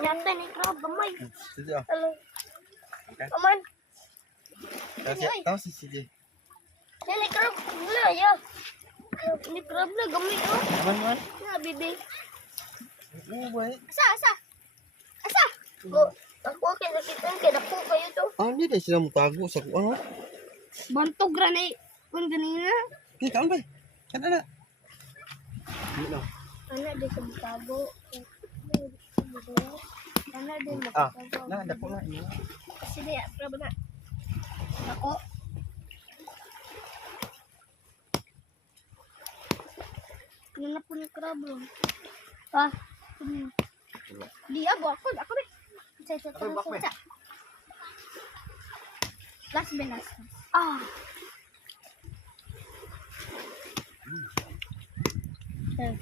Nyata ni crab gamay. Sige ah. Hello. Okay. Aman. Tahu sih. Ni crab na ya. Ni crab na gamay oh. Man. Na bibi. Baik. Asa? Go. Ako kay nakita kay dako kayo to. Hindi deh sila mutago sa kuan. Bantog ra ni kun ganina. Kita kan, bay. Kan ada. Ano? Ana di sa tago. Ana di Ah, magtago. na dako na ini. Sige, probo na. Ako. Ano na po ni krabo? Ah, di abo ako be. Sa. Last belas. Ah. Eh.